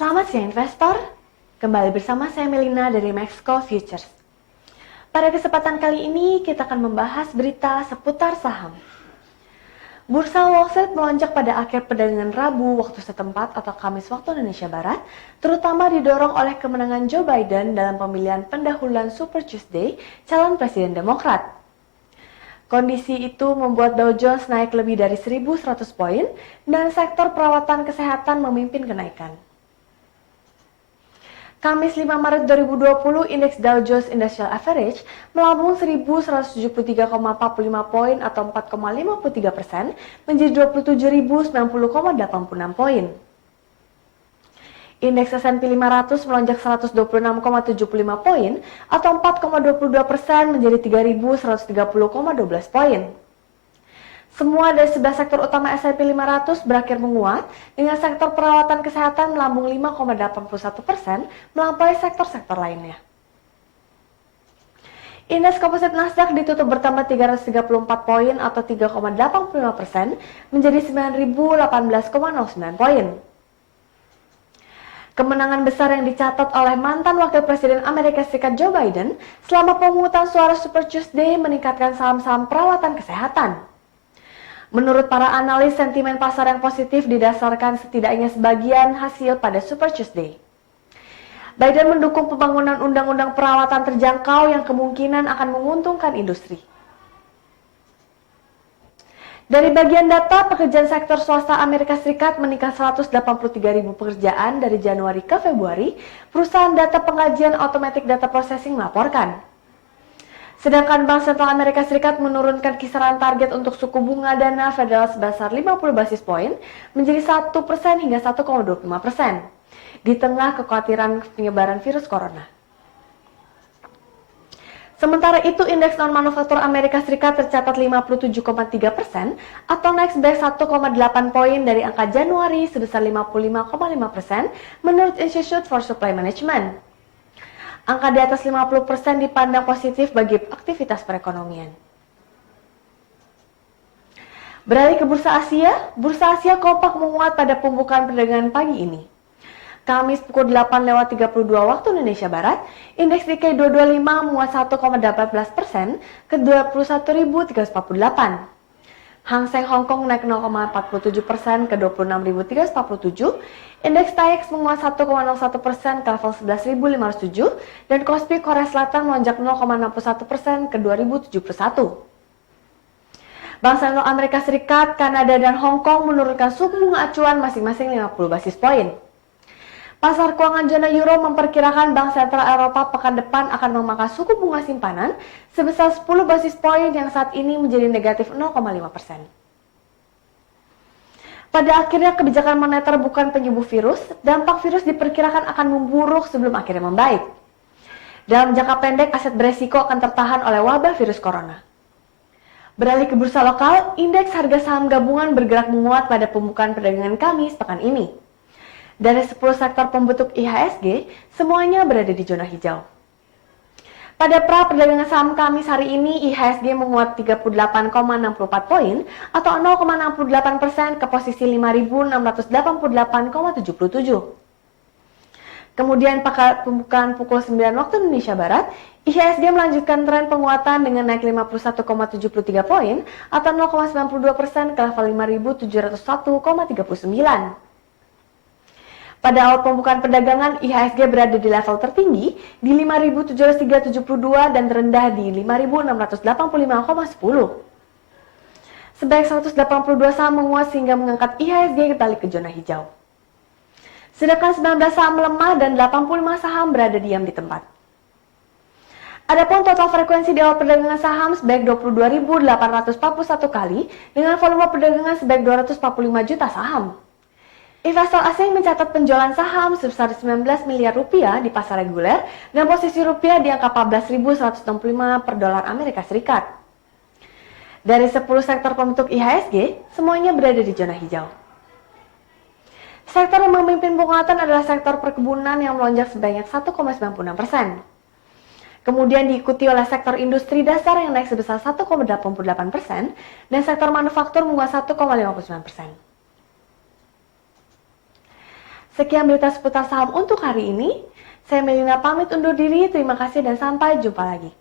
Selamat siang investor, kembali bersama saya Melina dari Maxco Futures. Pada kesempatan kali ini kita akan membahas berita seputar saham. Bursa Wall Street melonjak pada akhir perdagangan Rabu waktu setempat atau Kamis waktu Indonesia Barat, terutama didorong oleh kemenangan Joe Biden dalam pemilihan pendahuluan Super Tuesday calon Presiden Demokrat. Kondisi itu membuat Dow Jones naik lebih dari 1.100 poin dan sektor perawatan kesehatan memimpin kenaikan. Kamis 5 Maret 2020, indeks Dow Jones Industrial Average melambung 1.173,45 poin atau 4,53% menjadi 27.090,86 poin. Indeks S&P 500 melonjak 126,75 poin atau 4,22% menjadi 3.130,12 poin. Semua dari 11 sektor utama S&P 500 berakhir menguat, dengan sektor perawatan kesehatan melambung 5,81% melampaui sektor-sektor lainnya. Indeks komposit Nasdaq ditutup bertambah 334 poin atau 3,85% menjadi 9.018,09 poin. Kemenangan besar yang dicatat oleh mantan Wakil Presiden Amerika Serikat Joe Biden selama pemungutan suara Super Tuesday meningkatkan saham-saham perawatan kesehatan. Menurut para analis, sentimen pasar yang positif didasarkan setidaknya sebagian hasil pada Super Tuesday. Biden mendukung pembangunan undang-undang perawatan terjangkau yang kemungkinan akan menguntungkan industri. Dari bagian data, pekerjaan sektor swasta Amerika Serikat meningkat 183.000 pekerjaan dari Januari ke Februari, perusahaan data pengajian Automatic Data Processing melaporkan. Sedangkan Bank Sentral Amerika Serikat menurunkan kisaran target untuk suku bunga dana federal sebesar 50 basis poin menjadi 1% hingga 1,25% di tengah kekhawatiran penyebaran virus corona. Sementara itu, indeks non-manufaktur Amerika Serikat tercatat 57,3% atau naik sebanyak 1,8 poin dari angka Januari sebesar 55,5% menurut Institute for Supply Management. Angka di atas 50% dipandang positif bagi aktivitas perekonomian. Beralih ke Bursa Asia kompak menguat pada pembukaan perdagangan pagi ini. Kamis pukul 8.32 waktu Indonesia Barat, indeks Nikkei 225 menguat 1,18% ke 21.348. Hang Seng Hong Kong naik 0,47% ke 26.347. Indeks TAIEX menguat 1,01% ke level 11.507 dan Kospi Korea Selatan melonjak 0,61% ke 2.071. Bank Sentral Amerika Serikat, Kanada, dan Hong Kong menurunkan suku bunga acuan masing-masing 50 basis poin. Pasar keuangan zona Euro memperkirakan Bank Sentral Eropa pekan depan akan memangkas suku bunga simpanan sebesar 10 basis poin yang saat ini menjadi negatif 0,5%. Pada akhirnya kebijakan moneter bukan penyembuh virus, dampak virus diperkirakan akan memburuk sebelum akhirnya membaik. Dalam jangka pendek, aset beresiko akan tertahan oleh wabah virus corona. Beralih ke bursa lokal, indeks harga saham gabungan bergerak menguat pada pembukaan perdagangan Kamis pekan ini. Dari 10 sektor pembentuk IHSG, semuanya berada di zona hijau. Pada pra perdagangan saham Kamis hari ini, IHSG menguat 38,64 poin atau 0,68% ke posisi 5.688,77. Kemudian pada pembukaan pukul 9 waktu Indonesia Barat, IHSG melanjutkan tren penguatan dengan naik 51,73 poin atau 0,92% ke level 5.701,39. Pada awal pembukaan perdagangan, IHSG berada di level tertinggi di 5.772 dan terendah di 5.685,10. Sebanyak 182 saham menguat sehingga mengangkat IHSG balik ke zona hijau. Sedangkan 19 saham melemah dan 85 saham berada diam di tempat. Adapun total frekuensi di awal perdagangan saham sebanyak 22.841 kali dengan volume perdagangan sebanyak 245 juta saham. Investor asing mencatat penjualan saham sebesar 19 miliar rupiah di pasar reguler dan posisi rupiah di angka 14.165 per dolar Amerika Serikat. Dari 10 sektor pembentuk IHSG, semuanya berada di zona hijau. Sektor yang memimpin penguatan adalah sektor perkebunan yang melonjak sebanyak 1,96%. Kemudian diikuti oleh sektor industri dasar yang naik sebesar 1,88% dan sektor manufaktur menguat 1,59%. Sekian berita seputar saham untuk hari ini. Saya Melina pamit undur diri. Terima kasih dan sampai jumpa lagi.